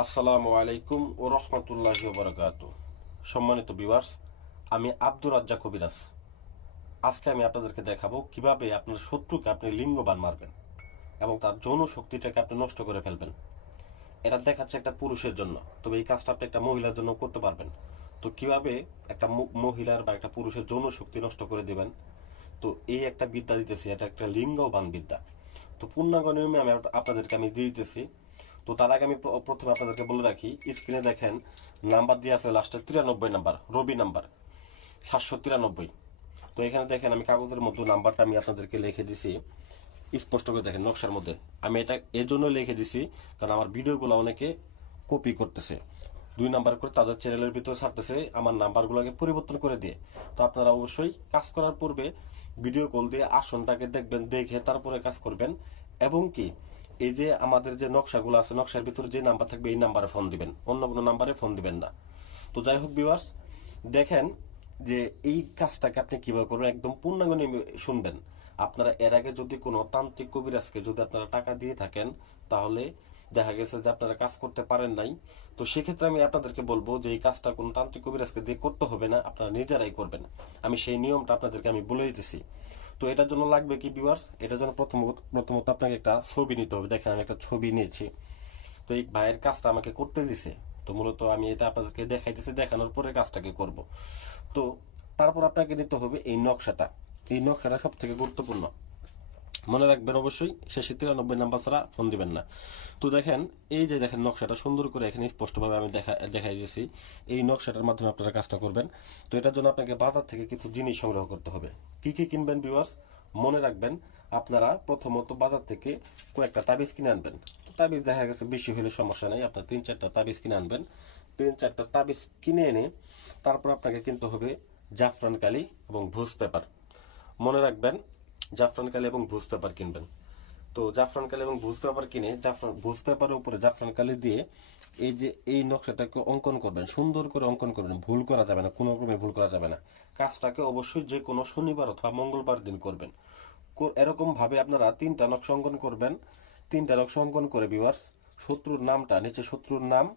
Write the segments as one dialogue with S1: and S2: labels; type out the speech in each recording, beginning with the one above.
S1: আসসালামু আলাইকুম ও রহমতুল্লাহ বরকাত। সম্মানিত বিভার্স আমি আব্দুর রাজ্জা কবিরাজ। আজকে আমি আপনাদেরকে দেখাবো কীভাবে আপনার শত্রুকে আপনি লিঙ্গবান মারবেন এবং তার যৌন শক্তিটাকে আপনি নষ্ট করে ফেলবেন। এটা দেখাচ্ছে একটা পুরুষের জন্য, তবে এই কাজটা আপনি একটা মহিলার জন্য করতে পারবেন। তো কীভাবে একটা মহিলার বা একটা পুরুষের যৌন শক্তি নষ্ট করে দেবেন? তো এই একটা বিদ্যা দিতেছি, এটা একটা লিঙ্গবান বিদ্যা। তো পূর্ণাঙ্গ নিয়মে আমি আপনাদেরকে আমি দিয়ে দিতেছি তো তার আগে আমি প্রথমে আপনাদেরকে বলে রাখি স্ক্রিনে দেখেন নাম্বার দিয়ে আছে লাস্টে তিরানব্বই নাম্বার রবি নাম্বার সাতশো তিরানব্বই। তো এখানে দেখেন আমি কাগজের মধ্যে নাম্বারটা আমি আপনাদেরকে লিখে দিছি, স্পষ্ট করে দেখেন নকশার মধ্যে। আমি এটা এর জন্য লিখে দিছি কারণ আমার ভিডিওগুলো অনেকে কপি করতেছে। দুই নাম্বার করে তাদের চ্যানেলের ভিতরে ছাড়তেছে, আমার নাম্বারগুলোকে পরিবর্তন করে দিয়ে। তো আপনারা অবশ্যই কাজ করার পূর্বে ভিডিও কল দিয়ে আসনটাকে দেখবেন, দেখে তারপরে কাজ করবেন। এবং কি এই যে আমাদের যে নকশাগুলো আছে, নকশার ভিতরে যে নাম্বার থাকবে, এই নাম্বারে ফোন দিবেন। অন্য কোনো নাম্বারে ফোন দিবেন না। তো যাই হোক বিভার্স দেখেন যে এই কাজটাকে আপনি কীভাবে করবেন, একদম পূর্ণাঙ্গ নিয়মে শুনবেন। আপনারা এর আগে যদি কোনো তান্ত্রিক কবিরাজকে যদি আপনারা টাকা দিয়ে থাকেন, তাহলে দেখা গেছে যে আপনারা কাজ করতে পারেন নাই। তো সেক্ষেত্রে আমি আপনাদেরকে বলব যে এই কাজটা কোনো তান্ত্রিক কবিরাজকে দিয়ে করতে হবে না, আপনারা নিজেরাই করবেন। আমি সেই নিয়মটা আপনাদেরকে আমি বলে দিতেছি। তো এটার জন্য লাগবে কি ভিউয়ার্স এটার জন্য প্রথমত প্রথমত আপনাকে একটা ছবি নিতে হবে। দেখেন, আমি একটা ছবি নিয়েছি। তো এই ভাইয়ের কাজটা আমাকে করতে দিছে। তো মূলত আমি এটা আপনাদেরকে দেখাইতেছি, দেখানোর পরে কাজটাকে করব। তো তারপর আপনাকে নিতে হবে এই নকশাটা। এই নকশাটা সব থেকে গুরুত্বপূর্ণ। মনে রাখবেন অবশ্যই শেষে তিরানব্বই নাম্বার ছাড়া ফোন দিবেন না। তো দেখেন, এই যে দেখেন নকশাটা সুন্দর করে এখানে স্পষ্টভাবে আমি দেখা দেখাই দিয়েছি। এই নকশাটার মাধ্যমে আপনারা কাজটা করবেন। তো এটার জন্য আপনাকে বাজার থেকে কিছু জিনিস সংগ্রহ করতে হবে। কি কি কিনবেন ভিউয়ার্স মনে রাখবেন, আপনারা প্রথমত বাজার থেকে কয়েকটা তাবিজ কিনে আনবেন। তাবিজ দেখা গেছে বেশি হলে সমস্যা নেই, আপনার তিন চারটা তাবিজ কিনে আনবেন। তিন চারটা তাবিজ কিনে এনে তারপর আপনাকে কিনতে হবে জাফরান কালি এবং ভুজ পেপার। মনে রাখবেন জাফরান কালি এবং ভুজ পেপার কিনবেন। তো জাফরান কালি এবং ভুজ পেপার কিনে জাফরান ভুজ পেপারের উপরে জাফরান কালি দিয়ে এই যে, এই নকশাটাকে অঙ্কন করবেন। সুন্দর করে অঙ্কন করবেন। ভুল করা যাবে না, কোনো রকমে ভুল করা যাবে না। কাজটাকে অবশ্যই যে কোনো শনিবার অথবা মঙ্গলবার দিন করবেন। কো- এরকম ভাবে আপনারা তিনটা নকশা অঙ্কন করবেন। তিনটা নকশা অঙ্কন করে বিভার্স শত্রুর নামটা, নিচে শত্রুর নাম,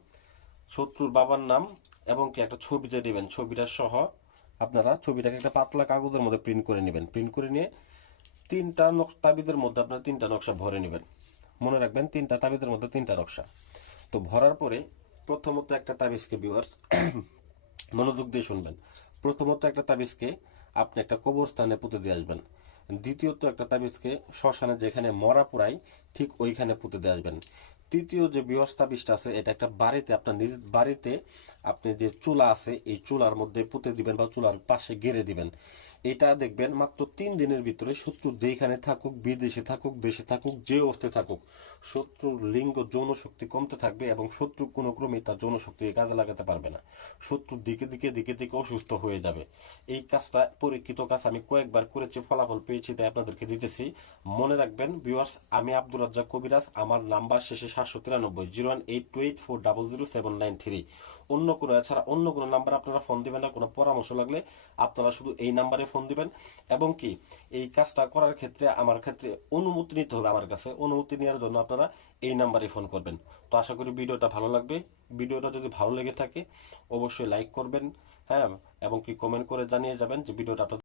S1: শত্রুর বাবার নাম এবং কি একটা ছবি যে নেবেন ছবিটা সহ আপনারা ছবিটাকে একটা পাতলা কাগজের মধ্যে প্রিন্ট করে নেবেন। প্রিন্ট করে নিয়ে তিনটা তাবিদের মধ্যে আপনার তিনটা নকশা ভরে নেবেন। মনে রাখবেন, তিনটা তাবিদের মধ্যে তিনটা নকশা। তো ভরার পরে প্রথমত একটা তাবিজকে ভিউয়ার্স মনোযোগ দিয়ে শুনবেন। প্রথমত একটা তাবিজকে আপনি একটা কবরস্থানে পুঁতে দিয়ে আসবেন। দ্বিতীয়ত একটা তাবিজকে শ্মশানে যেখানে মরা পোড়াই, ঠিক ওইখানে পুঁতে দিয়ে আসবেন। তৃতীয় যে ব্যবস্থা তাবিজটা আছে, এটা একটা বাড়িতে, আপনার নিজ বাড়িতে আপনি যে চুলা আছে, এই চুলার মধ্যে পুঁতে দিবেন বা চুলার পাশে গেড়ে দিবেন। এটা দেখবেন মাত্র তিন দিনের ভিতরে শত্রু যেখানে থাকুক, বিদেশে থাকুক, দেশে থাকুক, যে অবস্থায় থাকুক, শত্রুর লিঙ্গ যৌন শক্তি কমতে থাকবে এবং শত্রু কোনো ক্রমে তার যৌন শক্তিকে কাজে লাগাতে পারবে না। শত্রুর দিকে দিকে দিকে দিকে অসুস্থ হয়ে যাবে। এই কাজটা, পরীক্ষিত কাজ আমি কয়েকবার করেছি, ফলাফল পেয়েছি তাই আপনাদেরকে দিতেছি। মনে রাখবেন ভিউয়ার্স আমি আব্দুর রাজ্জাক কবিরাজ, আমার নাম্বার শেষে সাতশো তিরানব্বই, zero one eight two eight four double zero seven nine three. অন্য কোনো, এছাড়া অন্য কোনো নাম্বার আপনারা ফোন দিবেন না, কোনো পরামর্শ লাগলে আপনারা শুধু এই নাম্বারে ফোন দিবেন এবং কি এই কাজটা করার ক্ষেত্রে আমার ক্ষেত্রে অনুমতি নিতে হবে আমার কাছে। অনুমতি নেওয়ার জন্য আপনারা এই নাম্বারে ফোন করবেন। তো আশা করি ভিডিওটা ভালো লাগবে। ভিডিওটা যদি ভালো লেগে থাকে, অবশ্যই লাইক করবেন হ্যাঁ এবং কি কমেন্ট করে জানিয়ে যাবেন যে ভিডিওটা